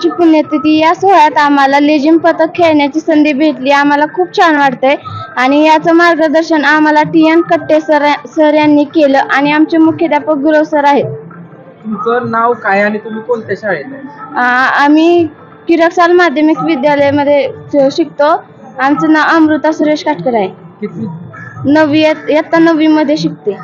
साहेबांची पुण्यतिथी या सोहळ्यात आम्हाला लेझिम पथक खेळण्याची संधी भेटली. आम्हाला खूप छान वाटतंय आणि याचं मार्गदर्शन आम्हाला TN कट्टे सर यांनी केलं आणि आमचे मुख्याध्यापक गुरव सर आहेत. तुमचं नाव काय आणि तुम्ही कोणत्या शाळेत आहे? आम्ही किरकसाल माध्यमिक विद्यालयामध्ये शिकतो. आमचं नाव अमृता सुरेश काटकर आहे. किती? 9वी इयत्ता 9वी मध्ये शिकते.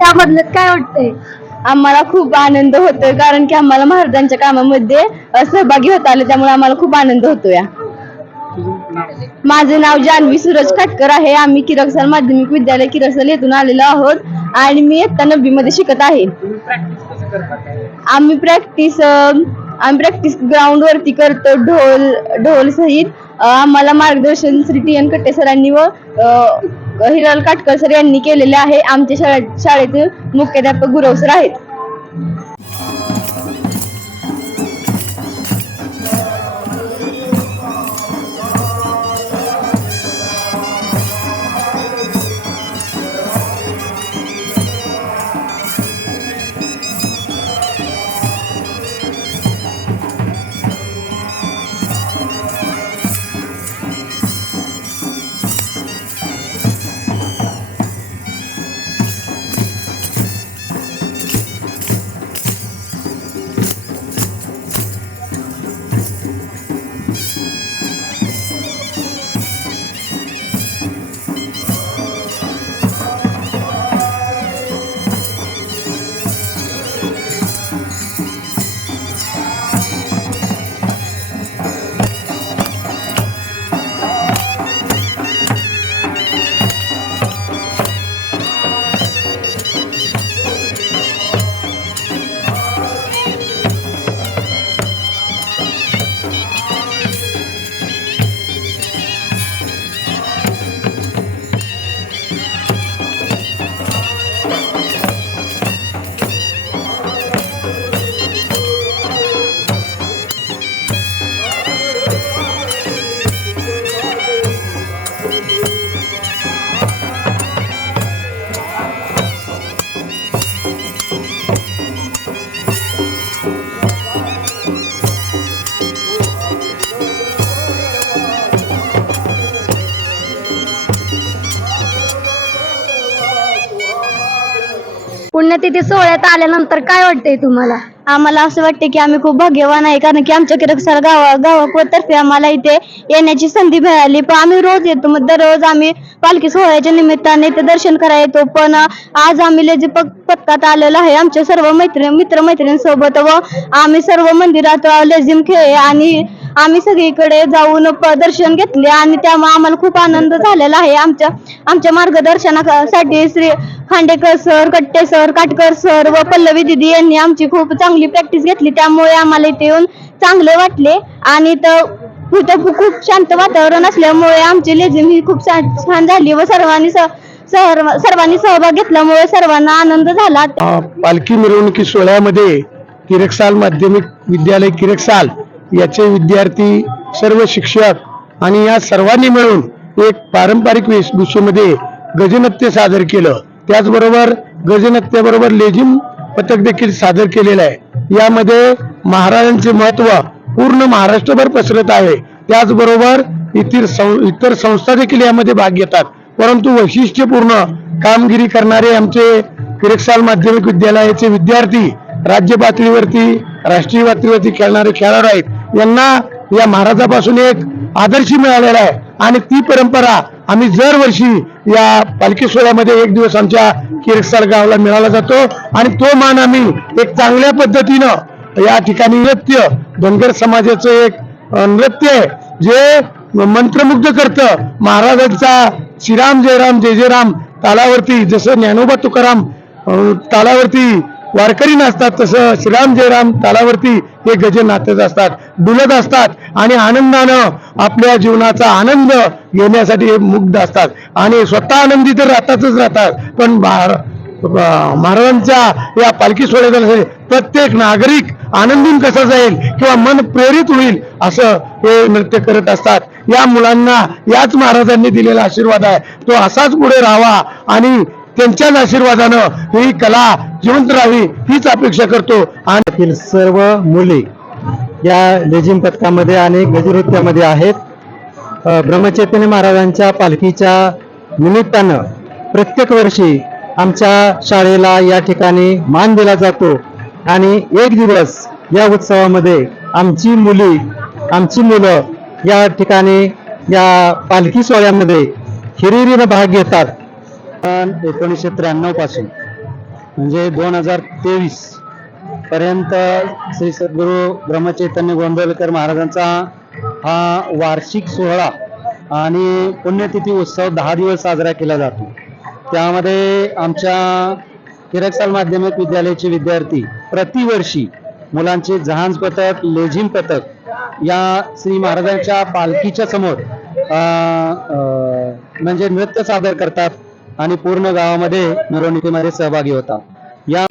त्यामधलं काय वाटतंय? आम्हाला खूप आनंद होतोय कारण की आम्हाला महाराजांच्या कामामध्ये सहभागी होता आले, त्यामुळे आम्हाला खूप आनंद होतोय. माझे नाव जान्हवी सूरज काटकर आहे. आम्ही किरकसाल माध्यमिक विद्यालय किरकसाल येथून आलेलो आहोत आणि मी इयत्ता 9वी मध्ये शिकत आहे. आम्ही प्रॅक्टिस ग्राउंड वरती करतो ढोल सहित. आम्हाला मार्गदर्शन श्री TN कट्टे सरांनी व हिराल काटकर सर यांनी केलेले आहे. आमच्या शाळेचे मुख्याध्यापक गुरव सर आहेत. पुण्यतिथी सोहळ्यात आल्यानंतर काय वाटतंय तुम्हाला? आम्हाला असं वाटते की आम्ही खूप भाग्यवान आहे, कारण की आमच्या किरकसाल गावातर्फे आम्हाला इथे येण्याची संधी मिळाली. पण आम्ही रोज येतो, मग दररोज आम्ही पालखी सोहळ्याच्या निमित्ताने इथे दर्शन करायला येतो. पण आज आम्ही लेझी पथकात आलेलो आहे आमच्या सर्व मित्रमैत्रिणींसोबत, व आम्ही सर्व मंदिरात लेझिम खेळले आणि आम्ही सगळीकडे जाऊन दर्शन घेतले आणि त्यामुळे आम्हाला खूप आनंद झालेला आहे. आमच्या मार्गदर्शनासाठी श्री खांडेकर सर, कट्टे सर, काटकर सर व पल्लवी दिदी यांनी आमची खूप चांगली प्रॅक्टिस घेतली. त्यामुळे आम्हाला इथे येऊन चांगले वाटले आणि इथं खूप शांत वातावरण असल्यामुळे आमची लेझिम ही खूप छान झाली व सर्वांनी सहभाग घेतल्यामुळे सर्वांना आनंद झाला. पालखी मिरवणुकी सोहळ्यामध्ये किरकसाल माध्यमिक विद्यालय किरकसाल याचे विद्यार्थी, सर्व शिक्षक आणि या सर्वांनी मिळून एक पारंपरिक वेशभूषेमध्ये गजनृत्य सादर केलं. त्याचबरोबर गजनृत्याबरोबर लेझिम पथक देखील सादर केलेलं आहे. यामध्ये महाराजांचे महत्व पूर्ण महाराष्ट्रभर पसरत आहे. त्याचबरोबर इतर संस्था देखील यामध्ये भाग घेतात. परंतु वैशिष्ट्यपूर्ण कामगिरी करणारे आमचे किरकसाल माध्यमिक विद्यालयाचे विद्यार्थी राज्य पातळीवरती, राष्ट्रीय पातळीवरती खेळणारे खेळाडू आहेत. यांना या महाराजापासून एक आदर्श मिळालेला आहे आणि ती परंपरा आम्ही दरवर्षी या पालखी सोहळ्यामध्ये एक दिवस आमच्या किरकसाल गावाला मिळाला जातो आणि तो मान आम्ही एक चांगल्या पद्धतीनं या ठिकाणी नृत्य, धनगर समाजाचं एक नृत्य आहे जे मंत्रमुग्ध करतं. महाराजांचा श्रीराम जयराम जय जय राम तालावरती जसं ज्ञानोबा तुकाराम तालावरती वारकरी नाचतात, तसं श्रीराम जयराम तालावरती हे गजर नाचत असतात, डुलत असतात आणि आनंदानं आपल्या जीवनाचा आनंद घेण्यासाठी हे मुग्ध असतात आणि स्वतः आनंदी तर राहतात. पण महाराजांच्या या पालखी सोहळ्यात प्रत्येक नागरिक आनंदून कसा जाईल किंवा मन प्रेरित होईल असं हे नृत्य करत असतात. या मुलांना याच महाराजांनी दिलेला आशीर्वाद आहे, तो असाच पुढे राहावा आणि त्यांच्याच आशीर्वादानं ही कला जिवंत राहावी हीच अपेक्षा करतो. आणि सर्व मुली या लेझिम पथकामध्ये आणि गजनृत्यामध्ये आहेत. ब्रह्मचैतन्य महाराजांच्या पालखीच्या निमित्तानं प्रत्येक वर्षी आमच्या शाळेला या ठिकाणी मान दिला जातो आणि एक दिवस या उत्सवामध्ये आमची मुलं या ठिकाणी या पालखी सोहळ्यामध्ये हिरिरीनं भाग घेतात. 1993 पासून म्हणजे 2023 पर्यंत श्री सद्गुरू ब्रह्मचैतन्य गोंदवलेकर महाराजांचा हा वार्षिक सोहळा आणि पुण्यतिथी उत्सव 10 दिवस साजरा केला जातो. त्यामध्ये आमच्या किरकसाल माध्यमिक विद्यालयाचे विद्यार्थी प्रतिवर्षी मुलांचे जहाज पथक, लेझिम पथक या श्री महाराजांच्या पालखीच्या समोर म्हणजे नृत्य सादर करतात आणि पूर्ण गावामध्ये मिरवणुकीमध्ये सहभागी होतात. या